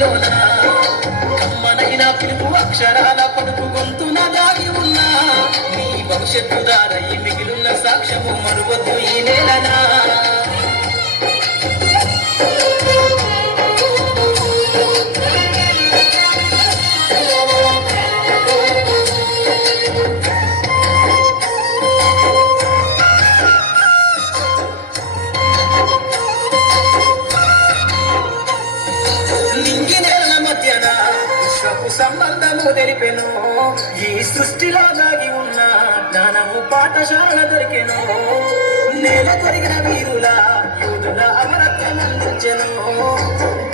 ఊరిలోన కమ్మనైన పిలుపు అక్షరాల పలుకు గొంతున దాగి ఉన్నా నీ భవిష్యత్తు దారయి మిగిలిన సాక్ష్యము మరువద్దు ఈ నేలనా. సంబంధము తెలిపెను ఈ సృష్టిలో దాగి ఉన్న జ్ఞానము పాఠశాల దొరికెను. నేల కొరిగిన వీరుల యూదుల అమరత్వం అందించెను.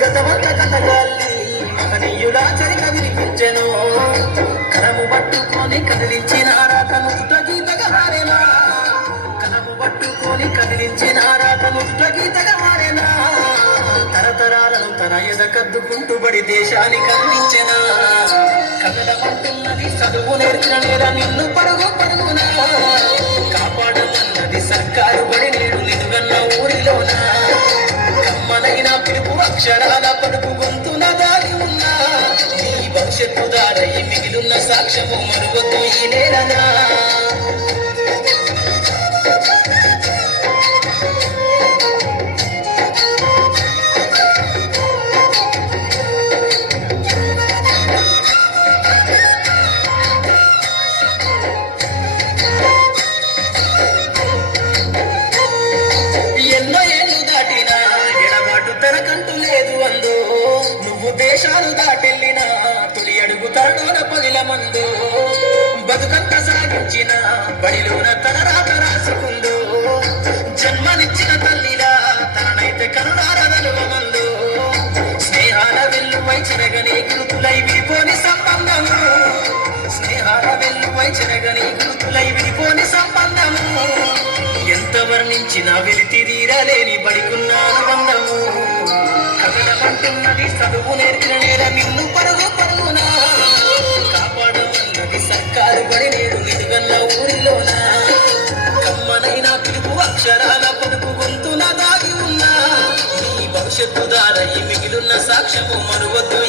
గతవంత కథగాల్ని మహనీయుల చరిత వినిపించెను. కరము పట్టుకొని కదిలించిన రాతను గీతగా మారేనా. కరము పట్టుకొని కదిలించిన రాతను గీతగా మారేనా. తరతరాలను తన ఎద కద్దుకుంటూ బడి దేశానికి అందించెనా. కదలమంటున్నది చదువు నేర్చిన నేల నిన్ను పరుగు పరుగున కాపాడమన్నది సర్కారు బడి నేడు నిలుగన్న ఊరిలోన కమ్మనైన పిలుపు అక్షరాల పలుకు గొంతున దాగి ఉన్నా నీ భవిష్యత్తు దారయి మిగిలిన సాక్ష్యము మరువద్దు ఈ నేలనా. దేశాలు దాటెళ్ళిన తొలి అడుగు తరణోన పదిల మందు బతుకంత సాగించిన బడిలోన తన రాత రాసుకుందు. జన్మనిచ్చిన తల్లిలా తననైతే కరుణారదలువ మందు స్నేహాల వెల్లువై చెరగని గురుతులై విడిపోని సంబంధము. స్నేహాల వెల్లువై చెరగని గురుతులై విడిపోని సంబంధము. ఎంత వర్ణించిన వెలితి తీరలేని బడికున్న అనుబంధము. కదలమంటున్నది చదువు నేర్చిన నేల నిన్ను పరుగు పరుగున కాపాడమన్నది సర్కారు బడి నేడు నిలుగన్న ఊరిలోన కమ్మనైన పిలుపు అక్షరాల పలుకు గొంతున దాగి ఉన్నా నీ భవిష్యత్తు దారయి మిగిలిన సాక్ష్యము మరువద్దు